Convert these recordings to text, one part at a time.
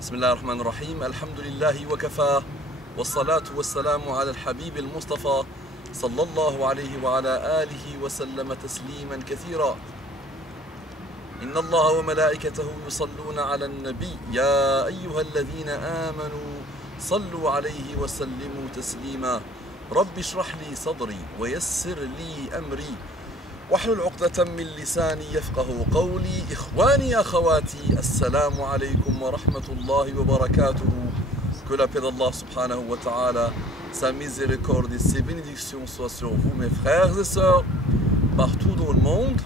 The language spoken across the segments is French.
بسم الله الرحمن الرحيم الحمد لله وكفى والصلاة والسلام على الحبيب المصطفى صلى الله عليه وعلى آله وسلم تسليما كثيرا. إن الله وملائكته يصلون على النبي يا أيها الذين آمنوا صلوا عليه وسلموا تسليما. رب اشرح لي صدري ويسر لي أمري واحلل عقدة من لساني يفقه قولي. إخواني أخواتي السلام عليكم ورحمة الله وبركاته. Que la paix d'Allah subhanahu wa ta'ala, sa miséricorde et ses bénédictions soient sur vous mes frères et sœurs partout dans le monde.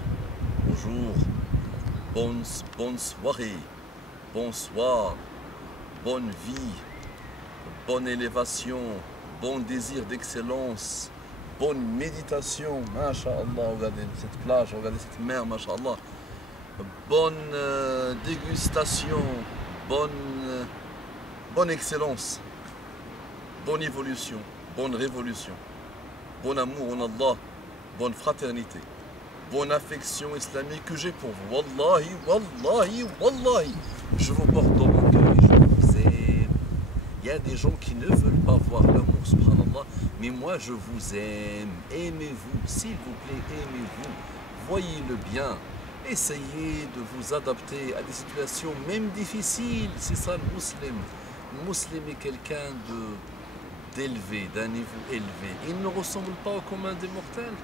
Bonjour, bonne soirée, bonsoir, bonne vie, bonne élévation, bon désir d'excellence, bonne méditation, masha'Allah, regardez cette plage, regardez cette mer, masha'Allah, bonne dégustation, bonne excellence, bonne évolution, bonne révolution, bon amour en Allah, bonne fraternité, bonne affection islamique que j'ai pour vous. Wallahi, wallahi, wallahi, je vous porte dans mon cœur et je vous aime. Il y a des gens qui ne veulent pas voir l'amour, subhanallah, mais moi je vous aime. Aimez-vous, s'il vous plaît, aimez-vous. Voyez le bien. Essayez de vous adapter à des situations même difficiles. C'est ça le musulman. Le musulman est quelqu'un d'élevé, d'un niveau élevé. Il ne ressemble pas au commun des mortels.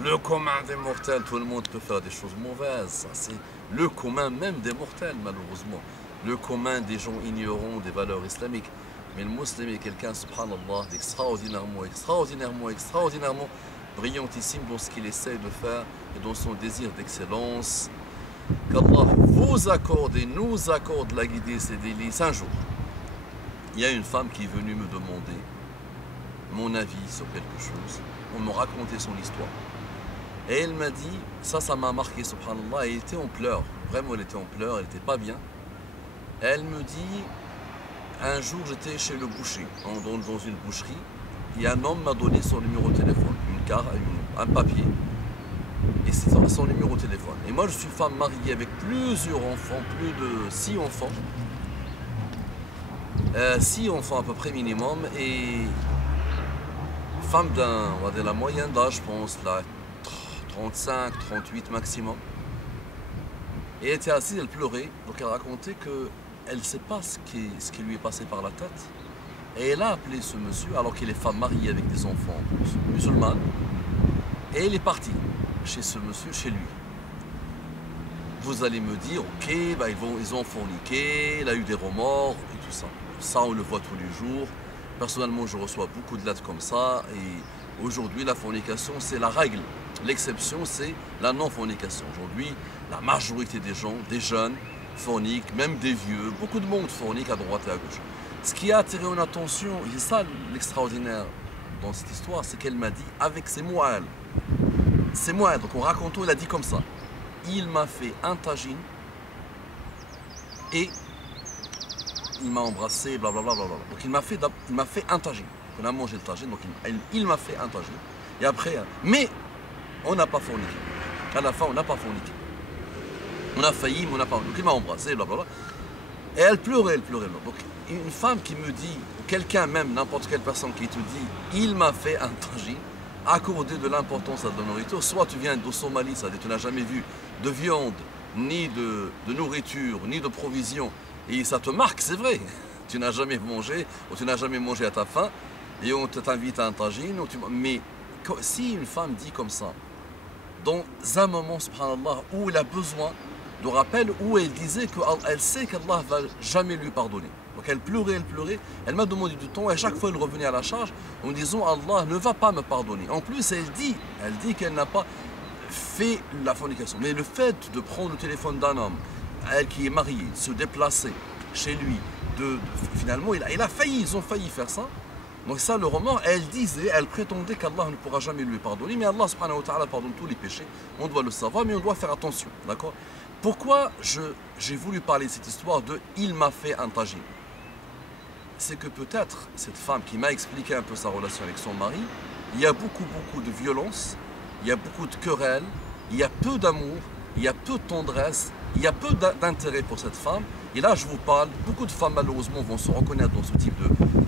Le commun des mortels, tout le monde peut faire des choses mauvaises. C'est le commun même des mortels, malheureusement. Le commun des gens ignorants des valeurs islamiques. Mais le musulman est quelqu'un, subhanallah, d'extraordinairement, extraordinairement brillantissime dans ce qu'il essaie de faire et dans son désir d'excellence. Qu'Allah vous accorde et nous accorde la guidée, ses délices. Un jour, il y a une femme qui est venue me demander mon avis sur quelque chose. On me racontait son histoire. Et elle m'a dit, ça m'a marqué, subhanallah, elle était en pleurs. Vraiment, elle était en pleurs, elle n'était pas bien. Elle me dit, un jour j'étais chez le boucher, dans une boucherie, et un homme m'a donné son numéro de téléphone, un papier, et c'est son numéro de téléphone. Et moi je suis femme mariée avec plusieurs enfants, plus de 6 enfants, 6 enfants à peu près minimum, et femme on va dire la moyenne d'âge, je pense, là, 35, 38 maximum. Et elle était assise, elle pleurait, donc elle racontait que elle ne sait pas ce qui lui est passé par la tête. Et elle a appelé ce monsieur, alors qu'il est femme mariée avec des enfants musulmans. Et elle est partie chez ce monsieur, chez lui. Vous allez me dire, ok, bah ils ont forniqué, il a eu des remords et tout ça. Ça, on le voit tous les jours. Personnellement, je reçois beaucoup de lettres comme ça. Et aujourd'hui, la fornication, c'est la règle. L'exception, c'est la non-fornication. Aujourd'hui, la majorité des gens, des jeunes, forniquent, même des vieux. Beaucoup de monde fornique à droite et à gauche. Ce qui a attiré mon attention, et c'est ça l'extraordinaire dans cette histoire, c'est qu'elle m'a dit, avec ses mots à elle, ses mots à elle, donc en racontant, il a dit comme ça, il m'a fait un tagine et il m'a embrassé, blablabla. Donc il m'a fait un tagine. On a mangé le tagine, donc il m'a fait un tagine. Et après, mais on n'a pas forniqué. À la fin, on n'a pas forniqué. On a failli, mais on n'a pas. Donc il m'a embrassé, blablabla. Et elle pleurait. Donc une femme qui me dit, ou quelqu'un même, n'importe quelle personne qui te dit, il m'a fait un tagine, accorder de l'importance à la nourriture, soit tu viens de Somalie, c'est-à-dire tu n'as jamais vu de viande, ni de nourriture, ni de provisions, et ça te marque, c'est vrai. Tu n'as jamais mangé, ou tu n'as jamais mangé à ta faim, et on t'invite à un tagine, mais si une femme dit comme ça, dans un moment, subhanallah, où elle a besoin de rappel, où elle disait qu'elle sait qu'Allah ne va jamais lui pardonner. Donc elle pleurait, elle m'a demandé du temps, et à chaque fois elle revenait à la charge en disant Allah ne va pas me pardonner. En plus, elle dit qu'elle n'a pas fait la fornication. Mais le fait de prendre le téléphone d'un homme, elle qui est mariée, se déplacer chez lui, finalement, ils ont failli faire ça. Donc ça, le remords, elle prétendait qu'Allah ne pourra jamais lui pardonner, mais Allah subhanahu wa ta'ala pardonne tous les péchés, on doit le savoir, mais on doit faire attention, d'accord? Pourquoi j'ai voulu parler de cette histoire de « il m'a fait un tagine » c'est que peut-être cette femme qui m'a expliqué un peu sa relation avec son mari, il y a beaucoup de violence, il y a beaucoup de querelles, il y a peu d'amour, il y a peu de tendresse, il y a peu d'intérêt pour cette femme. Et là, je vous parle, beaucoup de femmes malheureusement vont se reconnaître dans ce type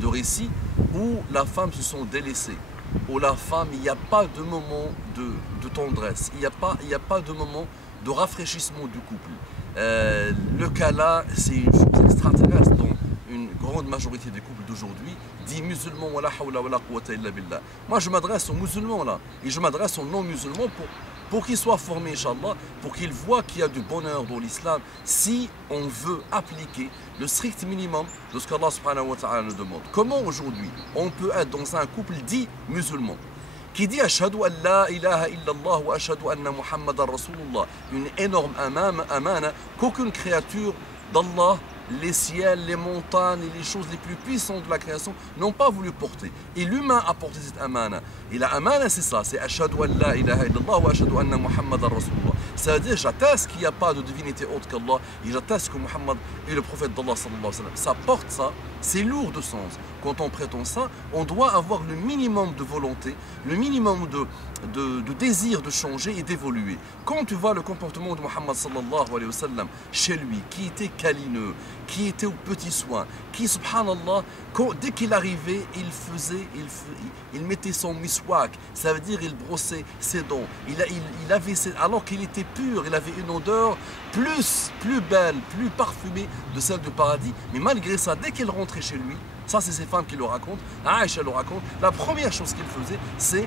de récit où la femme se sent délaissée, où la femme, il n'y a pas de moment de tendresse, il n'y a pas de moment de rafraîchissement du couple. Le cas là, c'est une chose extraterrestre dans une grande majorité des couples d'aujourd'hui, dit musulmans, wala hawla wala quwwata illa billah. Moi, je m'adresse aux musulmans là, et je m'adresse aux non-musulmans pour qu'ils soient formés, Inch'Allah, pour qu'ils voient qu'il y a du bonheur dans l'islam si on veut appliquer le strict minimum de ce qu'Allah subhanahu wa ta'ala nous demande. Comment aujourd'hui on peut être dans un couple dit musulman qui dit Ashhadu an la ilaha illallah wa ashhadu anna Muhammadan Rasulullah, une énorme amana qu'aucune créature d'Allah, les ciels, les montagnes et les choses les plus puissantes de la création n'ont pas voulu porter. Et l'humain a porté cette amana. Et la amana, c'est ça, c'est Ashhadu an la ilaha illallah wa ashhadu anna Muhammadan Rasulullah. C'est-à-dire, j'atteste qu'il n'y a pas de divinité autre qu'Allah et j'atteste que Muhammad est le prophète d'Allah sallallahu alayhi wa sallam. Ça porte ça, c'est lourd de sens. Quand on prétend ça, on doit avoir le minimum de volonté, le minimum de désir de changer et d'évoluer. Quand tu vois le comportement de Muhammad sallallahu alayhi wa sallam chez lui, qui était câlineux, qui était aux petits soins, qui, subhanallah, dès qu'il arrivait, il mettait son miswak, ça veut dire il brossait ses dents, alors qu'il était pur, il avait une odeur plus belle, plus parfumée de celle du paradis, mais malgré ça, dès qu'il rentrait chez lui, ça c'est ces femmes qui le racontent, Aïcha le raconte, la première chose qu'il faisait, c'est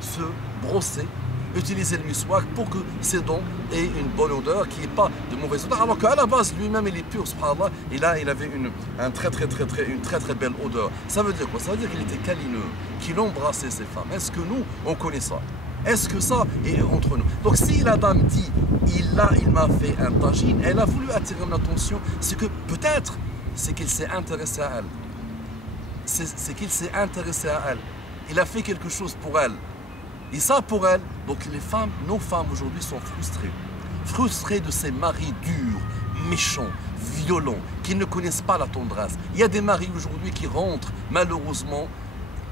se brosser, utiliser le miswak pour que ses dents aient une bonne odeur, qu'il n'y ait pas de mauvaise odeur, alors qu'à la base lui-même il est pur, subhanallah, et là il avait une très très belle odeur. Ça veut dire quoi? Ça veut dire qu'il était câlineux, qu'il embrassait ses femmes. Est-ce que nous, on connaît ça? Est-ce que ça est entre nous? Donc si la dame dit, il m'a fait un tagine, elle a voulu attirer mon attention, c'est que peut-être, c'est qu'il s'est intéressé à elle. C'est qu'il s'est intéressé à elle. Il a fait quelque chose pour elle. Et ça pour elle, donc les femmes, nos femmes aujourd'hui sont frustrées. Frustrées de ces maris durs, méchants, violents, qui ne connaissent pas la tendresse. Il y a des maris aujourd'hui qui rentrent malheureusement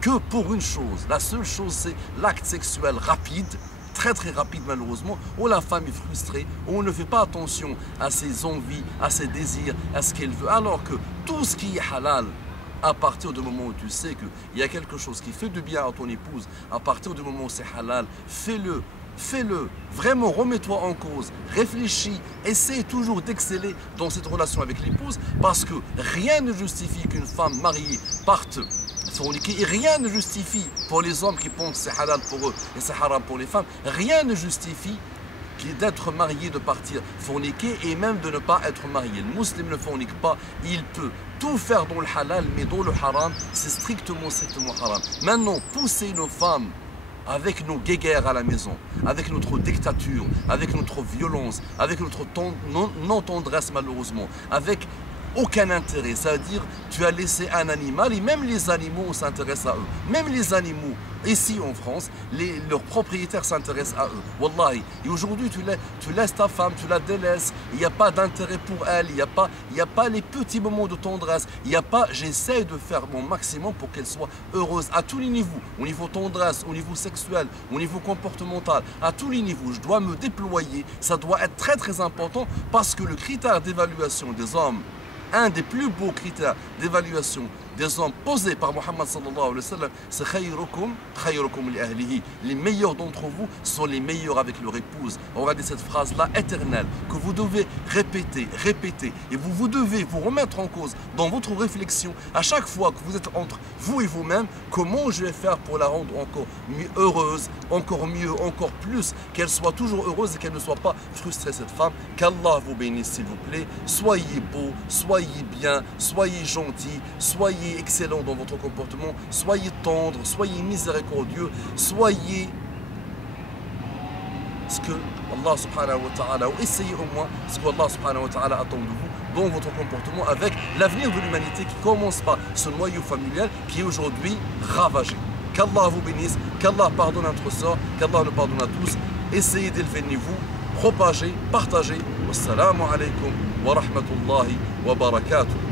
que pour une chose. La seule chose, c'est l'acte sexuel rapide, très rapide malheureusement, où la femme est frustrée, où on ne fait pas attention à ses envies, à ses désirs, à ce qu'elle veut. Alors que tout ce qui est halal, à partir du moment où tu sais qu'il y a quelque chose qui fait du bien à ton épouse, à partir du moment où c'est halal, fais-le. Fais-le, vraiment remets-toi en cause, réfléchis, essaie toujours d'exceller dans cette relation avec l'épouse parce que rien ne justifie qu'une femme mariée parte forniquer et rien ne justifie pour les hommes qui pensent que c'est halal pour eux et c'est haram pour les femmes, rien ne justifie d'être marié, de partir forniquer et même de ne pas être marié. Le musulman ne fornique pas, il peut tout faire dans le halal mais dans le haram, c'est strictement haram. Maintenant, pousser nos femmes avec nos guéguerres à la maison, avec notre dictature, avec notre violence, avec notre non-tendresse malheureusement, avec aucun intérêt, ça veut dire tu as laissé un animal et même les animaux s'intéressent à eux. Même les animaux, ici en France, leurs propriétaires s'intéressent à eux. Wallahi. Et aujourd'hui tu laisses ta femme, tu la délaisses, il n'y a pas d'intérêt pour elle, il n'y a pas les petits moments de tendresse, il n'y a pas, j'essaie de faire mon maximum pour qu'elle soit heureuse à tous les niveaux, au niveau tendresse, au niveau sexuel, au niveau comportemental, à tous les niveaux. Je dois me déployer, ça doit être très important parce que le critère d'évaluation des hommes, un des plus beaux critères d'évaluation des hommes posés par Muhammad sallallahu alayhi wa sallam, c'est khayrukum li ahlihi. Les meilleurs d'entre vous sont les meilleurs avec leur épouse. Regardez cette phrase-là éternelle que vous devez répéter. Et vous devez vous remettre en cause dans votre réflexion à chaque fois que vous êtes entre vous et vous-même. Comment je vais faire pour la rendre encore mieux heureuse, encore mieux, encore plus, qu'elle soit toujours heureuse et qu'elle ne soit pas frustrée cette femme. Qu'Allah vous bénisse s'il vous plaît. Soyez beau, soyez bien, soyez gentil, soyez excellent dans votre comportement, soyez tendre, soyez miséricordieux, soyez ce que Allah subhanahu wa ta'ala, ou essayez au moins ce que Allah subhanahu wa ta'ala attend de vous dans votre comportement avec l'avenir de l'humanité qui commence par ce noyau familial qui est aujourd'hui ravagé. Qu'Allah vous bénisse, qu'Allah pardonne notre sort, qu'Allah nous pardonne à tous. Essayez d'élever le niveau, propagez, partagez. Wassalamu alaikum wa rahmatullahi wa barakatuh.